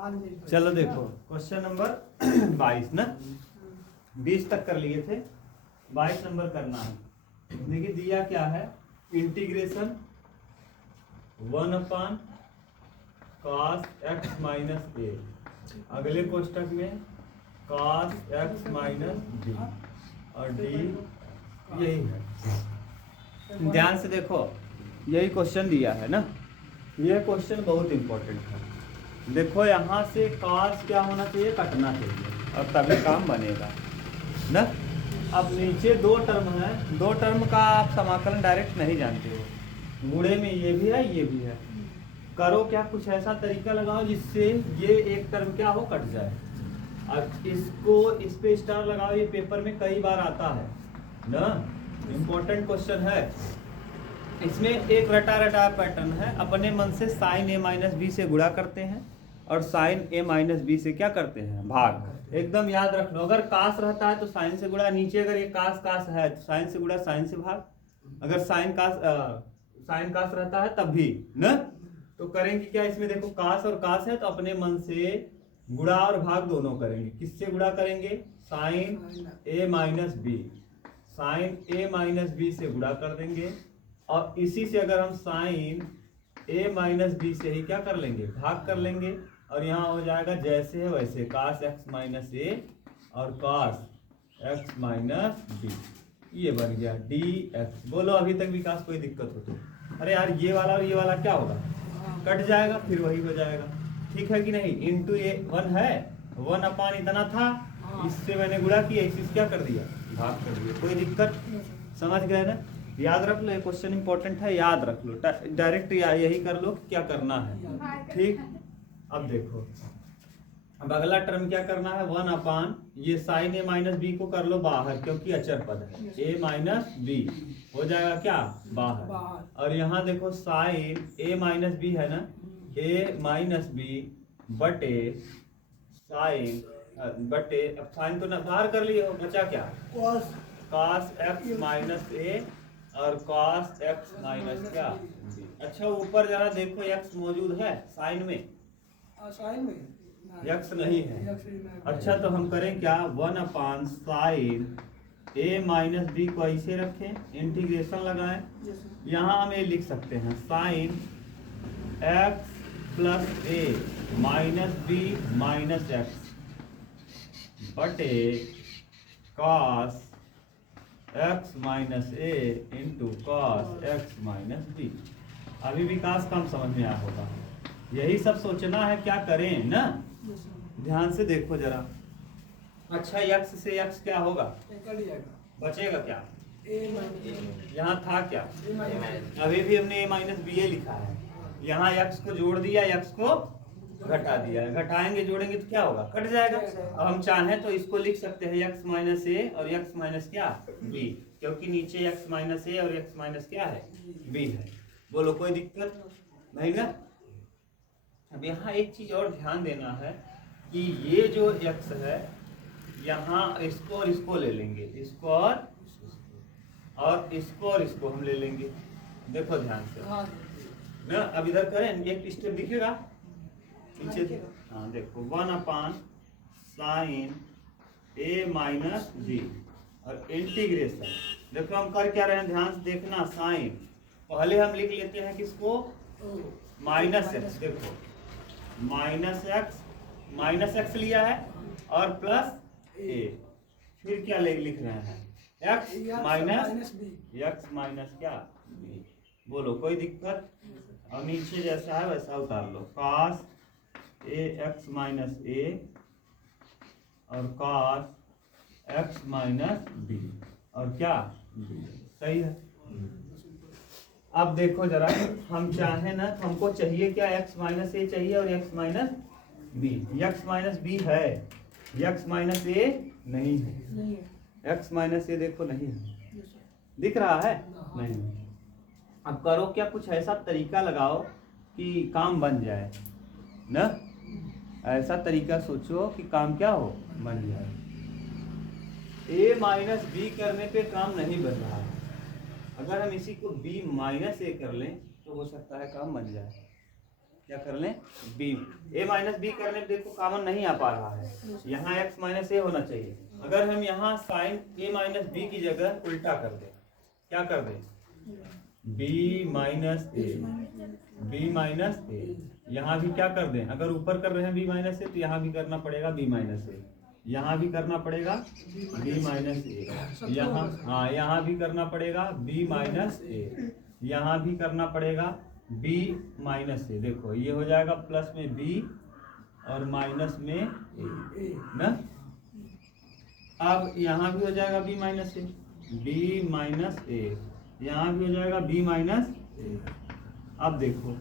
चलो देखो question number 22 ना, 20 तक कर लिए थे, 22 नंबर करना है। देखिए दिया क्या है, इंटीग्रेशन 1 cos x माइनस ए, अगले कोष्टक में cos x माइनस बी और डी, यही है। ध्यान से देखो, यही क्वेश्चन दिया है ना, यह क्वेश्चन बहुत इंपॉर्टेंट है। देखो यहाँ से cos क्या होना चाहिए, कटना चाहिए और तभी काम बनेगा ना। अब नीचे दो टर्म है, दो टर्म का आप समाकलन डायरेक्ट नहीं जानते हो, गुणे में ये भी है ये भी है। करो क्या, कुछ ऐसा तरीका लगाओ जिससे ये एक टर्म क्या हो, कट जाए। अब इसको इस पे स्टार लगाओ, ये पेपर में कई बार आता है ना, इम्पोर्टेंट क्वेश्चन है। इसमें एक रटा रटा पैटर्न है, अपने मन से साइन ए माइनस बी से गुणा करते हैं और साइन ए माइनस बी से क्या करते हैं, भाग। एकदम याद रख लो, अगर कास रहता है तो साइन से गुणा, नीचे अगर ये कास कास है तो साइन से गुणा साइन से भाग, अगर साइन कास रहता है तब भी ना। तो करेंगे क्या, इसमें देखो कास और कास है तो अपने मन से गुणा और भाग दोनों करेंगे। किससे गुणा करेंगे, साइन ए माइनस बी, साइन ए माइनस बी से गुणा कर देंगे और इसी से अगर हम साइन ए माइनस बी से ही क्या कर लेंगे, भाग कर लेंगे और यहाँ हो जाएगा जैसे है वैसे, cos x माइनस ए और cos x माइनस बी, ये बन गया dx। बोलो अभी तक विकास कोई दिक्कत हो तो, अरे यार ये वाला और ये वाला क्या होगा, कट जाएगा, फिर वही हो जाएगा, ठीक है कि नहीं। इंटू ए 1 है, 1 अपान इतना था, इससे मैंने गुणा किया, इसी से क्या कर दिया, भाग कर दिया। कोई दिक्कत, समझ गए ना। याद रख लो, ये क्वेश्चन इंपॉर्टेंट है, याद रख लो, डायरेक्ट यही कर लो क्या करना है, ठीक। अब देखो, अब अगला टर्म क्या करना है, 1 अपान ये साइन ए माइनस बी को कर लो बाहर, क्योंकि अचर पद है, ए माइनस बी हो जाएगा क्या, बाहर। और यहाँ देखो साइन ए माइनस बी है ना, ए माइनस बी बटे साइन बटे, अब साइन तो ना बाहर कर लिए हो, बचा क्या, cos x माइनस ए और cos x माइनस क्या बी। अच्छा ऊपर जरा देखो x मौजूद है साइन में, x नहीं है। अच्छा तो हम करें क्या, 1 upon sine a minus B को ऐसे रखें, इंटीग्रेशन लगाएं। यहाँ हम ये लिख सकते हैं sine x plus A minus B minus X बटे cos x minus A into cos X minus B. अभी विकास कम समझ में आया होगा, यही सब सोचना है क्या करें ना, ध्यान से देखो जरा। अच्छा x से x क्या होगा, बचेगा क्या, यहाँ था क्या, अभी भी हमने a माइनस बी लिखा है, यहाँ x को जोड़ दिया, x को घटा दिया, घटाएंगे जोड़ेंगे तो क्या होगा, कट जाएगा। अब हम चाहें तो इसको लिख सकते हैं x माइनस ए और x माइनस क्या b, क्योंकि नीचे x माइनस ए और x माइनस क्या है b है। बोलो कोई दिक्कत नहीं ना। अब यहाँ एक चीज और ध्यान देना है कि ये जो x है, यहाँ इसको और इसको ले लेंगे, इसको और इसको और इसको हम ले लेंगे। देखो ध्यान से ना, अब इधर करें, एक स्टेप दिखेगा पीछे, हाँ देखो 1 अपान साइन ए माइनस बी और इंटीग्रेशन। देखो हम कर क्या रहे हैं, ध्यान से देखना। साइन पहले हम लिख लेते हैं किसको, माइनस एक्स। देखो माइनस एक्स लिया है और प्लस ए, फिर क्या लिख रहे हैं, एक्स माइनस क्या बी। बोलो कोई दिक्कत। और नीचे जैसा है वैसा उतार लो, cos A x minus A और cos एक्स माइनस बी और क्या बी, सही है। अब देखो जरा, हम चाहें ना तो हमको चाहिए क्या, x माइनस ए चाहिए और x minus B. x minus B है, x माइनस ए नहीं है, x माइनस ए देखो नहीं है, दिख रहा है नहीं। अब करो क्या, कुछ ऐसा तरीका लगाओ कि काम बन जाए ना, ऐसा तरीका सोचो कि काम क्या हो, बन जाए। a माइनस बी करने पे काम नहीं बन रहा है, अगर हम इसी को b माइनस ए कर लें तो हो सकता है काम बन जाए, क्या कर लें, बी। ए माइनस बी करने पे देखो कॉमन नहीं आ पा रहा है, यहाँ एक्स माइनस ए होना चाहिए। अगर हम यहाँ साइन ए माइनस बी की जगह उल्टा कर दें, क्या कर दें, बी माइनस ए, बी माइनस ए, यहाँ भी क्या कर दें, अगर ऊपर कर रहे हैं बी माइनस ए तो यहाँ भी करना पड़ेगा बी माइनस ए, यहाँ भी करना पड़ेगा बी माइनस ए, यहाँ हाँ यहाँ भी करना पड़ेगा बी माइनस ए, यहाँ भी करना पड़ेगा बी माइनस ए। देखो ये हो जाएगा प्लस में बी और माइनस में ए ना। अब यहाँ भी हो जाएगा बी माइनस ए, बी माइनस ए, यहाँ भी हो जाएगा बी माइनस ए। अब देखो,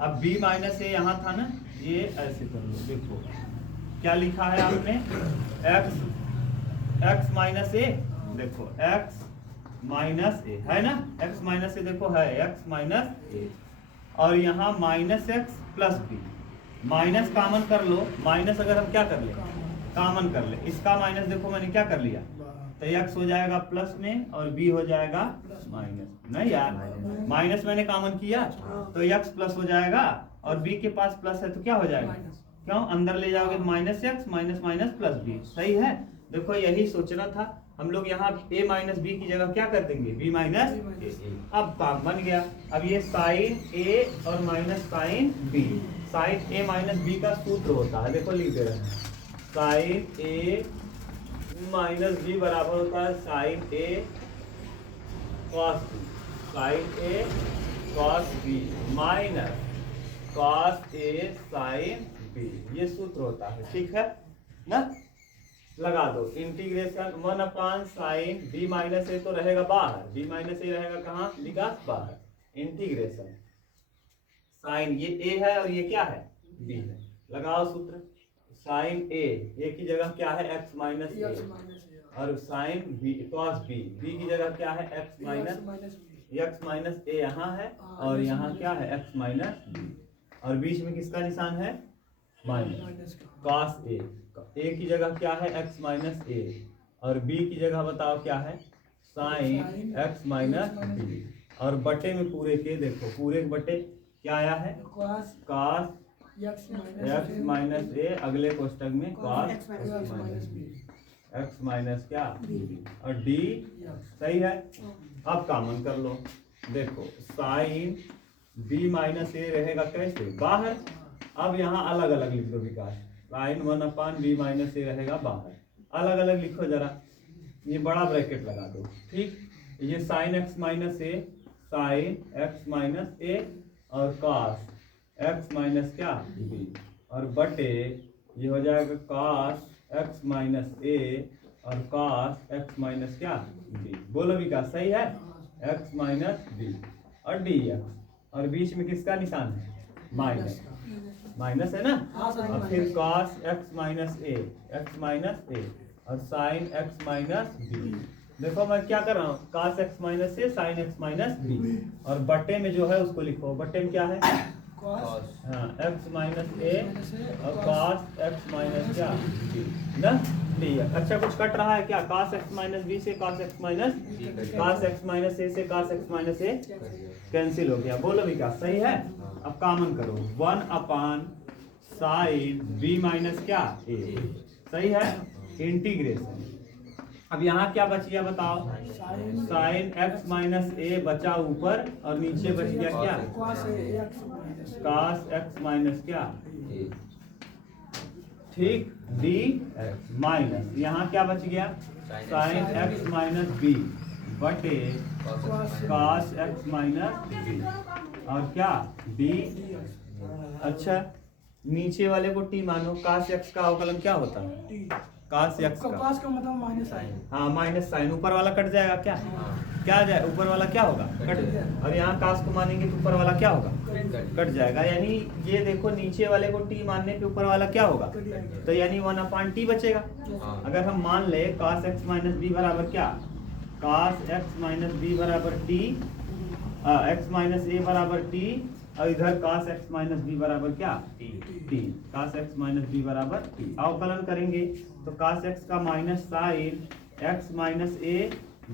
अब b माइनस ए यहाँ था ना, ये ऐसे कर लो। देखो क्या लिखा है आपने, x माइनस ए, देखो x माइनस ए है ना, x माइनस ए देखो है x माइनस ए, और यहाँ minus X plus B, minus common कर लो। माइनस अगर हम क्या कर ले, कॉमन कर ले, इसका माइनस देखो मैंने क्या कर लिया, तो x हो जाएगा प्लस में और b हो जाएगा माइनस। नहीं यार, माइनस मैंने कॉमन किया तो x प्लस हो जाएगा और b के पास प्लस है तो क्या हो जाएगा, क्यों अंदर ले जाओगे minus X minus minus plus B, सही है। देखो यही सोचना था हम लोग, यहाँ a माइनस बी की जगह क्या कर देंगे, b माइनस ए। अब काम बन गया। अब ये साइन a और minus sine b, sine a minus b का सूत्र होता है, देखो लिख दे रहे हैं, साइन a माइनस बी बराबर होता है sign A cos B, sign A cos B minus cos A sine B, ये सूत्र होता है, ठीक है ना। लगा दो इंटीग्रेशन 1 साइन बी माइनस ए तो रहेगा बाहर, बी माइनस ए रहेगा कहाँ, लिखा बाहर, इंटीग्रेशन साइन ये ए है और ये क्या है, बी है। लगाओ सूत्र, साइन ए की जगह क्या है x माइनस ए, और साइन बी कॉस बी की जगह क्या है x माइनस ए यहाँ है और यहाँ क्या है x माइनस बी, और बीच में किसका निशान है, माइनस कॉस ए की जगह क्या है x माइनस ए, और b की जगह बताओ क्या है, साइन x माइनस बी, और बटे में पूरे के देखो, पूरे बटे क्या आया है, कॉस x माइनस ए, अगले कोष्टक में कॉस x माइनस क्या और d, सही है। अब कॉमन कर लो, देखो साइन b माइनस ए रहेगा कैसे, बाहर। अब यहाँ अलग अलग लिख दो विकास, साइन 1/b माइनस ए रहेगा बाहर, अलग अलग लिखो जरा, ये बड़ा ब्रैकेट लगा दो, ठीक। ये sign x minus A, sign x minus A और कॉस x माइनस क्या b, और बटे ये हो जाएगा कॉस x माइनस ए और कॉस x माइनस क्या b। बोलो विकास, सही है, x माइनस b और dx, और बीच में किसका निशान है, माइनस, माइनस है ना। और फिर कॉस x माइनस ए और साइन x माइनस b। देखो मैं क्या कर रहा हूँ, cos x minus A sign x minus b, और बटे में जो है उसको लिखो, बटे में क्या है, हाँ x माइनस ए और cos x माइनस क्या b ना, dx। अच्छा कुछ कट रहा है क्या, cos x माइनस b से cos x minus, cos x minus A से cos x minus A cancel हो गया। बोलो विकास, सही है। अब कॉमन करो, 1 साइन b माइनस क्या ए, सही है, इंटीग्रेशन। अब यहाँ क्या बच गया बताओ, साइन x माइनस ए बचा ऊपर और नीचे बच गया क्या, cos x माइनस क्या, ठीक, d माइनस यहाँ क्या बच गया, साइन x माइनस b बटे cos x माइनस b, और क्या d। अच्छा नीचे वाले को t मानो, cos x का अवकलन क्या होता है, cos x का मतलब माइनस साइन, हाँ माइनस साइन, ऊपर वाला कट जाएगा क्या, क्या जाए, ऊपर वाला क्या होगा, कट, और यहाँ cos को मानेंगे तो ऊपर वाला क्या होगा, कट जाएगा। यानी ये देखो नीचे वाले को t मानने पे ऊपर वाला क्या होगा, तो यानी 1/t बचेगा। अगर हम मान ले cos x माइनस b बराबर क्या, cos x माइनस b बराबर t, x माइनस a बराबर t, और इधर cos x माइनस b बराबर क्या, t, cos x minus b बराबर t। अवकलन करेंगे तो cos x का minus sine x minus a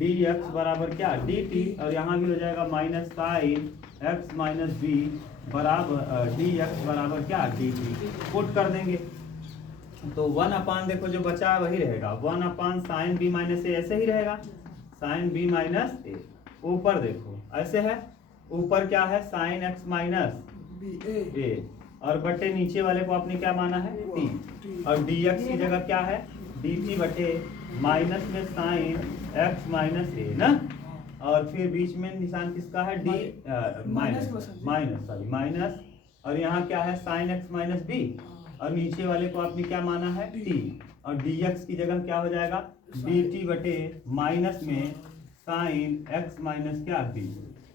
dx बराबर क्या, dt, और यहाँ भी हो जाएगा minus sine x minus b बराबर डी एक्स बराबर क्या डी टी पुट कर देंगे तो 1 देखो जो बचा है वही रहेगा 1 साइन बी माइनस ए ऐसे ही रहेगा साइन बी माइनस ए ऊपर देखो ऐसे है ऊपर क्या है साइन एक्स माइनस ए और बटे नीचे वाले को आपने क्या माना है टी और डी एक्स की जगह क्या है डी टी बटे माइनस में साइन एक्स माइनस ए ना और फिर बीच में निशान किसका है डी माइनस और यहाँ क्या है साइन एक्स माइनस बी और नीचे वाले को आपने क्या माना है टी और डी एक्स की जगह क्या हो जाएगा डी टी बटे माइनस में साइन एक्स माइनस क्या B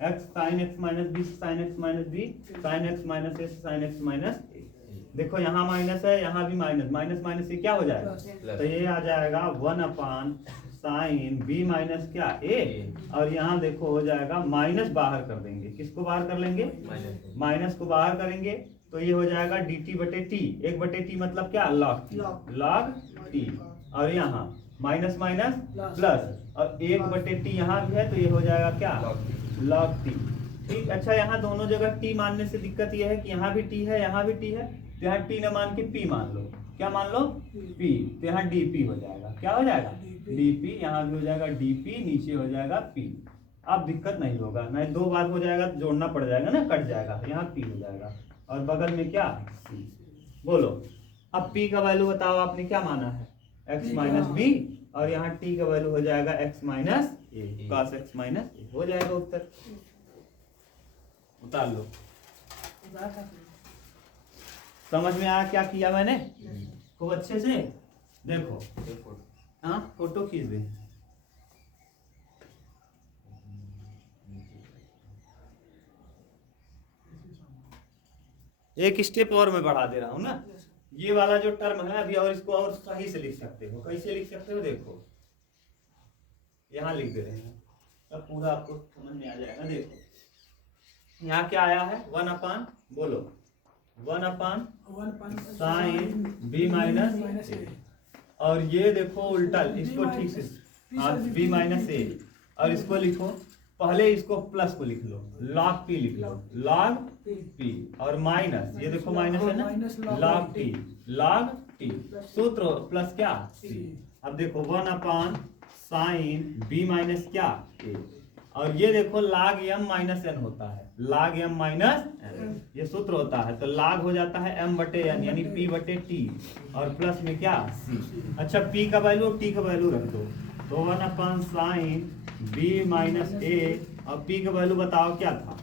X sine X minus B sine X minus B sine X minus A sine X minus A देखो यहाँ माइनस है यहाँ भी माइनस माइनस माइनस से क्या हो जाएगा तो ये आ जाएगा 1 साइन बी माइनस क्या ए और यहाँ देखो हो जाएगा माइनस बाहर कर देंगे किसको बाहर कर लेंगे माइनस को बाहर करेंगे तो ये हो जाएगा डी टी बटे टी 1/t मतलब क्या लॉग टी और यहाँ माइनस माइनस प्लस और 1/t यहाँ भी है तो ये हो जाएगा क्या लॉग टी ठीक अच्छा यहाँ दोनों जगह टी मानने से दिक्कत ये है कि यहाँ भी टी है यहाँ भी टी है तो यहाँ टी न मान के पी मान लो क्या मान लो पी तो यहाँ डी पी हो जाएगा क्या हो जाएगा डी पी यहाँ भी हो जाएगा डी पी नीचे हो जाएगा पी अब दिक्कत नहीं होगा नहीं 2 बार हो जाएगा तो जोड़ना पड़ जाएगा ना कट जाएगा यहाँ पी हो जाएगा और बगल में क्या सी बोलो अब p का वैल्यू बताओ आपने क्या माना है x माइनस बी और यहाँ t का वैल्यू हो जाएगा x माइनस ए cos x माइनस ए हो जाएगा उत्तर उतार लो समझ में आया क्या किया मैंने खूब अच्छे से देखो हाँ फोटो खींच दे एक स्टेप और मैं बढ़ा दे रहा हूँ ना ये वाला जो टर्म है अभी और इसको और सही से लिख सकते हो कैसे लिख सकते हो देखो यहाँ लिख दे रहे हैं तब पूरा आपको समझ में आ जाएगा देखो यहाँ क्या आया है 1 बोलो 1 साइन बी माइनस और ये देखो उल्टा इसको ठीक से बी माइनस ए और इसको लिखो पहले इसको प्लस को लिख लो लॉग पी लिख लो लॉग पी और माइनस ये देखो माइनस है ना लॉग टी सूत्र प्लस क्या सी अब देखो 1 साइन बी माइनस क्या ए और ये देखो log m माइनस एन होता है log m माइनस ये सूत्र होता है तो log हो जाता है m बटे n यानी p बटे t और प्लस में क्या c अच्छा p का वैल्यू t का वैल्यू रख दो तो 1 साइन b माइनस a और p का वैल्यू बताओ क्या था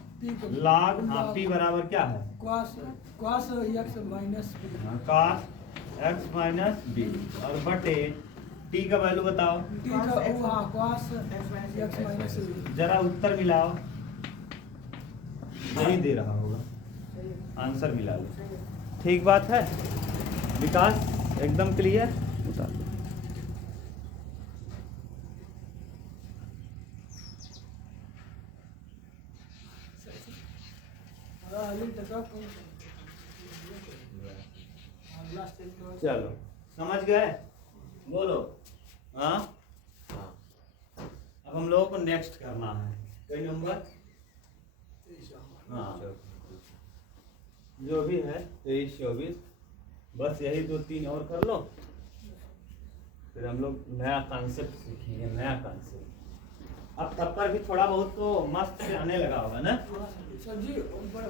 log p बराबर क्या है cos x minus cos x minus b और बटे t का वैल्यू बताओ जरा उत्तर मिलाओ नहीं दे रहा होगा आंसर मिला लो ठीक बात है विकास एकदम क्लियर बता दो चलो समझ गए बोलो हाँ अब हम लोगों को नेक्स्ट करना है कई नंबर हाँ जो भी है 23 24 बस यही 2-3 और कर लो फिर हम लोग नया कॉन्सेप्ट सीखेंगे नया कॉन्सेप्ट अब तब पर भी थोड़ा बहुत तो मस्त से आने लगा होगा ना सर जी बड़ा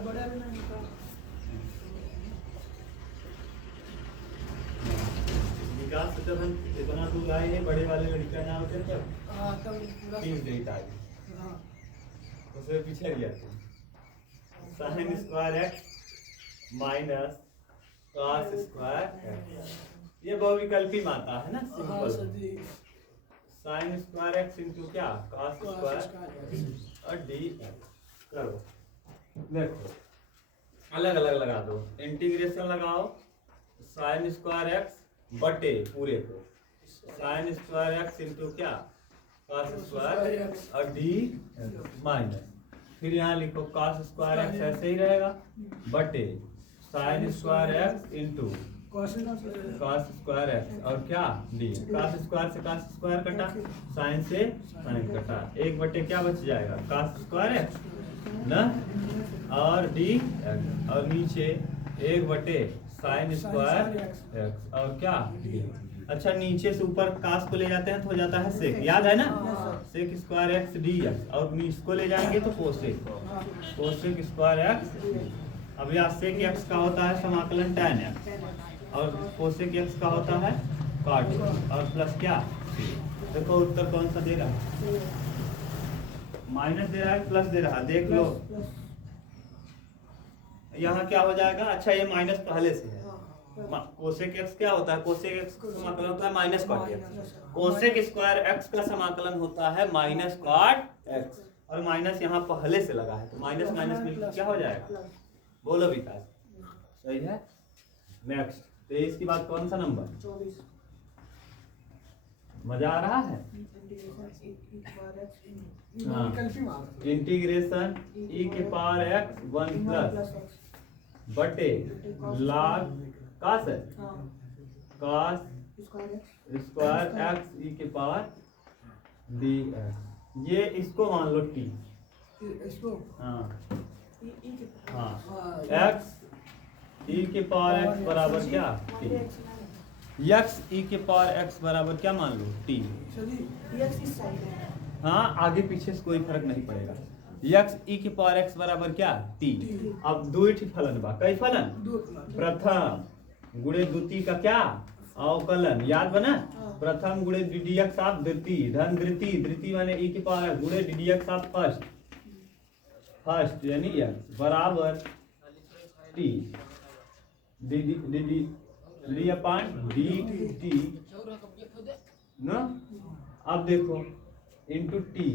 विकास जब हम इतना दूर आए हैं बड़े वाले लड़का ना होते हैं जब फीस डेट आई उससे पीछे गया sine square x minus cos square ये बहुविकल्पी माता है ना simple sine square x into क्या कॉस स्क्वायर और डी करो देखो अलग अलग लगा दो इंटीग्रेशन लगाओ साइन स्क्वायर एक्स बटे पूरे को साइन स्क्वायर एक्स इंटू क्या कॉस स्क्वायर और डी माइनस फिर यहाँ लिखो कॉस स्क्वायर एक्स ऐसे ही रहेगा बटे sine square x into cos square x और क्या डी कॉस स्क्वायर से कॉस स्क्वायर कटा साइन से साइन कटा 1 बटे क्या बच जाएगा कॉस स्क्वायर एक्स ना और डी एक्स, और नीचे 1/sin² एक्स और क्या अच्छा नीचे से ऊपर कास को ले जाते हैं तो हो जाता है सेक, याद है ना, sec² x dx, और इसको ले जाएंगे तो cosec² x। अब यहाँ sec x का होता है समाकलन tan x और cosec x का होता है cot x और प्लस क्या, देखो उत्तर कौन सा दे रहा है, माइनस दे रहा है प्लस दे रहा है, देख लो यहाँ क्या हो जाएगा। अच्छा ये माइनस पहले से है, कोसेक एक्स क्या होता है, कोसेक एक्स का समाकलन होता है minus cot X, cosec square X का समाकलन होता है माइनस कॉट एक्स, और माइनस यहाँ पहले से लगा है तो माइनस माइनस मिलकर क्या हो जाएगा, बोलो विकास, सही है। नेक्स्ट 23 की बात कौन सा नंबर, 24 मजा आ रहा है, हाँ इंटीग्रेशन e⁻x 1 प्लस बटे log cos square x e⁻ dx, ये इसको मान लो t, इसको हाँ x e⁻x बराबर क्या t, x e⁻x बराबर क्या मान लो t, हाँ आगे पीछे से कोई फर्क नहीं पड़ेगा, x e⁻x बराबर क्या t। अब दुईठ फलन बा, कई फलन, प्रथम गुणे द्वितीय का क्या अवकलन, याद बना, प्रथम गुणे ddx ऑफ द्वितीय धन द्वितीय, द्वितीय माने e⁻x गुणे ddx ऑफ फर्स्ट, फर्स्ट यानी x बराबर t dd ना। अब देखो into T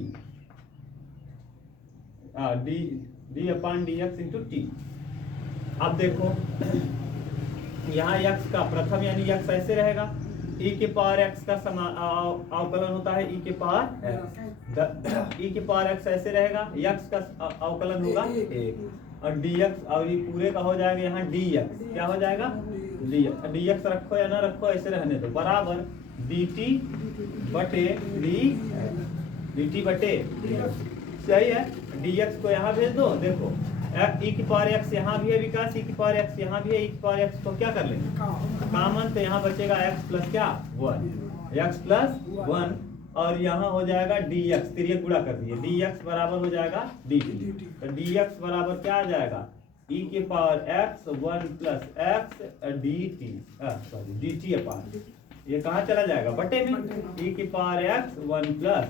d/dx into T. अब देखो यहाँ x का प्रथम यानी x ऐसे रहेगा, e⁻x का अवकलन होता है e⁻x ऐसे रहेगा, x का अवकलन होगा 1 और dx, और ये पूरे का हो जाएगा यहाँ dx, क्या हो जाएगा dx रखो या ना रखो ऐसे रहने दो, बराबर dt बटे सही है। dx को यहाँ भेज दो, देखो e⁻x यहाँ भी है विकास, e⁻x यहाँ भी है, e⁻x को क्या कर लेंगे कॉमन, तो यहाँ बचेगा x प्लस क्या 1, x प्लस 1, और यहाँ हो जाएगा dx, तिर्यक गुणा कर दिए, dx बराबर हो जाएगा dt, तो dx बराबर क्या आ जाएगा e⁻x 1 प्लस x dt, ये कहाँ चला जाएगा बटे में, e⁻x 1 प्लस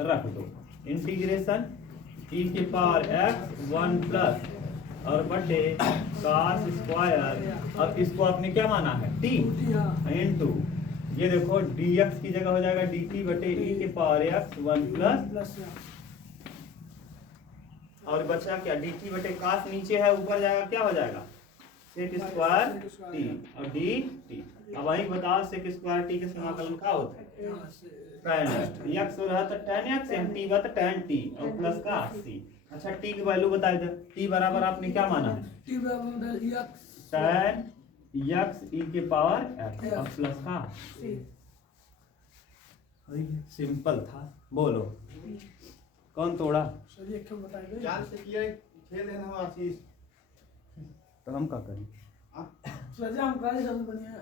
रख दो, इंटीग्रेशन e⁻x 1 प्लस और बटे cos स्क्वायर, अब इसको आपने क्या माना है t इंटू, ये देखो dx की जगह हो जाएगा dt बटे e⁻x 1 प्लस, और बचा क्या dt बटे cos नीचे है, ऊपर जाएगा क्या हो जाएगा sec स्क्वायर t और dt। अब वही बताओ sec स्क्वायर t के समाकलन क्या होता है, tan x हो रहा था tan x, t बा तो tan t और प्लस का c। अच्छा t की वैल्यू बता दे, t बराबर आपने क्या माना है tan x e⁻x और प्लस का सिंपल था, बोलो कौन तोड़ा, तो हम क्या करें, हम बढ़िया